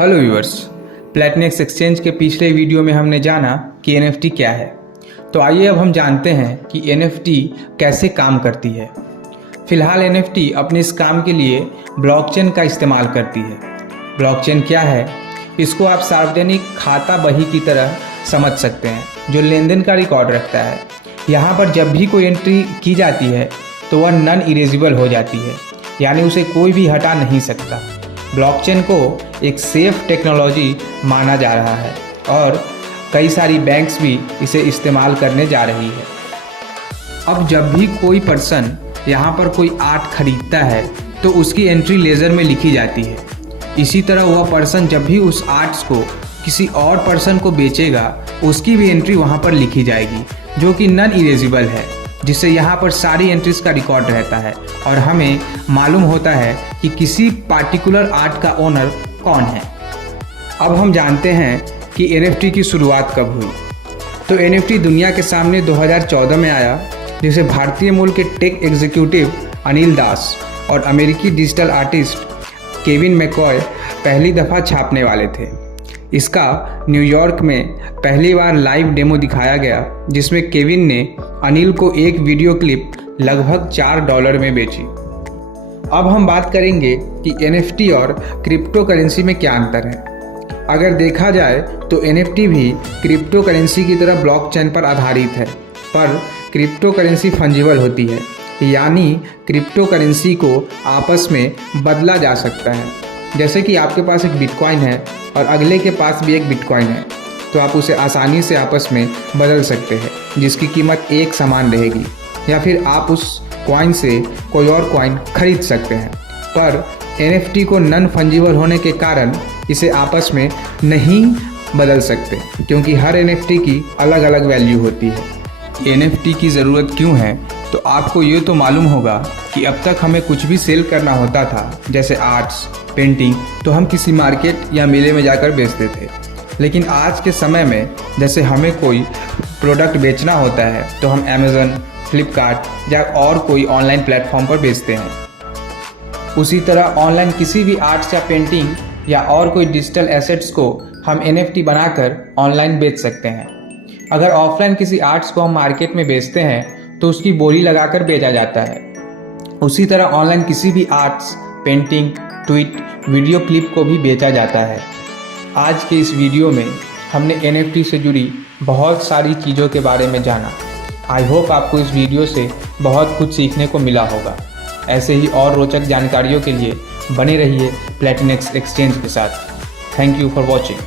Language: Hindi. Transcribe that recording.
हेलो व्यूअर्स, प्लेटिनेक्स एक्सचेंज के पिछले वीडियो में हमने जाना कि NFT क्या है। तो आइए अब हम जानते हैं कि NFT कैसे काम करती है। फिलहाल NFT अपने इस काम के लिए ब्लॉकचेन का इस्तेमाल करती है। ब्लॉकचेन क्या है? इसको आप सार्वजनिक खाता बही की तरह समझ सकते हैं, जो लेन देन का रिकॉर्ड रखता है। यहाँ पर जब भी कोई एंट्री की जाती है तो वह नॉन इरेजिबल हो जाती है, यानी उसे कोई भी हटा नहीं सकता। ब्लॉकचेन को एक सेफ टेक्नोलॉजी माना जा रहा है और कई सारी बैंक्स भी इसे इस्तेमाल करने जा रही है। अब जब भी कोई पर्सन यहाँ पर कोई आर्ट खरीदता है तो उसकी एंट्री लेज़र में लिखी जाती है। इसी तरह वह पर्सन जब भी उस आर्ट्स को किसी और पर्सन को बेचेगा, उसकी भी एंट्री वहाँ पर लिखी जाएगी, जो कि नॉन इरेजिबल है, जिससे यहाँ पर सारी एंट्रीज का रिकॉर्ड रहता है और हमें मालूम होता है कि किसी पार्टिकुलर आर्ट का ओनर कौन है। अब हम जानते हैं कि NFT की शुरुआत कब हुई। तो NFT दुनिया के सामने 2014 में आया, जिसे भारतीय मूल के टेक एग्जीक्यूटिव अनिल दास और अमेरिकी डिजिटल आर्टिस्ट केविन मैककॉय पहली दफ़ा छापने वाले थे। इसका न्यूयॉर्क में पहली बार लाइव डेमो दिखाया गया, जिसमें केविन ने अनिल को एक वीडियो क्लिप लगभग $4 में बेची। अब हम बात करेंगे कि NFT और क्रिप्टो करेंसी में क्या अंतर है। अगर देखा जाए तो NFT भी क्रिप्टो करेंसी की तरह ब्लॉकचेन पर आधारित है, पर क्रिप्टो करेंसी फंजिबल होती है, यानी क्रिप्टो करेंसी को आपस में बदला जा सकता है। जैसे कि आपके पास एक बिटकॉइन है और अगले के पास भी एक बिटकॉइन है, तो आप उसे आसानी से आपस में बदल सकते हैं, जिसकी कीमत एक समान रहेगी, या फिर आप उस कॉइन से कोई और कॉइन खरीद सकते हैं। पर NFT को नॉन फंजिबल होने के कारण इसे आपस में नहीं बदल सकते, क्योंकि हर NFT की अलग अलग वैल्यू होती है। NFT की ज़रूरत क्यों है? तो आपको ये तो मालूम होगा कि अब तक हमें कुछ भी सेल करना होता था, जैसे आर्ट्स, पेंटिंग, तो हम किसी मार्केट या मेले में जाकर बेचते थे। लेकिन आज के समय में जैसे हमें कोई प्रोडक्ट बेचना होता है तो हम अमेज़न, फ्लिपकार्ट या और कोई ऑनलाइन प्लेटफॉर्म पर बेचते हैं। उसी तरह ऑनलाइन किसी भी आर्ट्स या पेंटिंग या और कोई डिजिटल एसेट्स को हम NFT बनाकर ऑनलाइन बेच सकते हैं। अगर ऑफलाइन किसी आर्ट्स को हम मार्केट में बेचते हैं तो उसकी बोली लगाकर बेचा जाता है। उसी तरह ऑनलाइन किसी भी arts, painting, tweet, video clip को भी बेचा जाता है। आज के इस वीडियो में हमने NFT से जुड़ी बहुत सारी चीज़ों के बारे में जाना। आई होप आपको इस वीडियो से बहुत कुछ सीखने को मिला होगा। ऐसे ही और रोचक जानकारियों के लिए बने रहिए प्लेटिनेक्स एक्सचेंज के साथ। Thank you for watching.